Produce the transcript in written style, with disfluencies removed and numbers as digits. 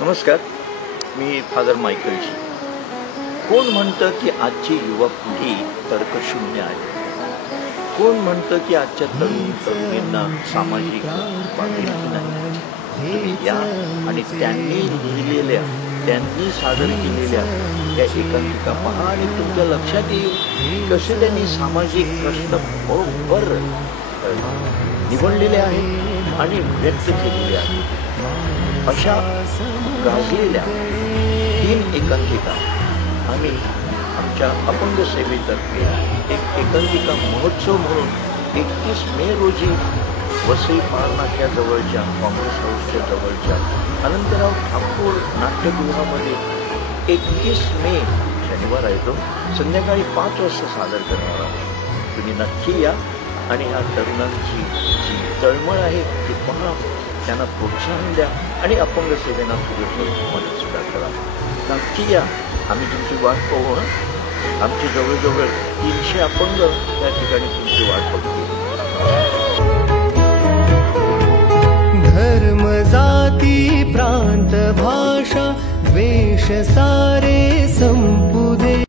नमस्कार, मी फादर मायकलजी. कोण म्हणतं की आजची युवा पिढी तर्कशून्य आहे? कोण म्हणतं की आजच्या तरुणींना सामाजिक बांधिलकी नाही? तुम्ही या आणि त्यांनी लिहिलेल्या, त्यांनी सादर केलेल्या त्या एकांकिका पहा आणि तुमच्या लक्षात येईल कसे त्यांनी सामाजिक प्रश्न बरोबर निवडलेले आहेत आणि व्यक्त केलेले आहेत. अशा गाजलेल्या 3 एकांकिका आम्ही आमच्या अपंग सेवेतर्फे एक एकांकिका महोत्सव म्हणून 31 मे रोजी वसई पारनाक्याजवळच्या काँग्रेस हाऊसच्या जवळच्या अनंतराव ठाकूर नाट्यगृहामध्ये 31 मे शनिवार आहे तो संध्याकाळी 5 वाजता सादर करणार आहोत. तुम्ही नक्की या आणि ह्या तरुणांची जी तळमळ आहे ती पहा, त्यांना प्रोत्साहन द्या आणि अपंग सेवेना पुढे मदत सुद्धा करा. नक्की या, आम्ही तुमची वाट पाहू. आमची जवळजवळ 300 अपंग त्या ठिकाणी तुमची वाट बघतील. धर्म जाती प्रांत भाषा द्वेष सारे संपू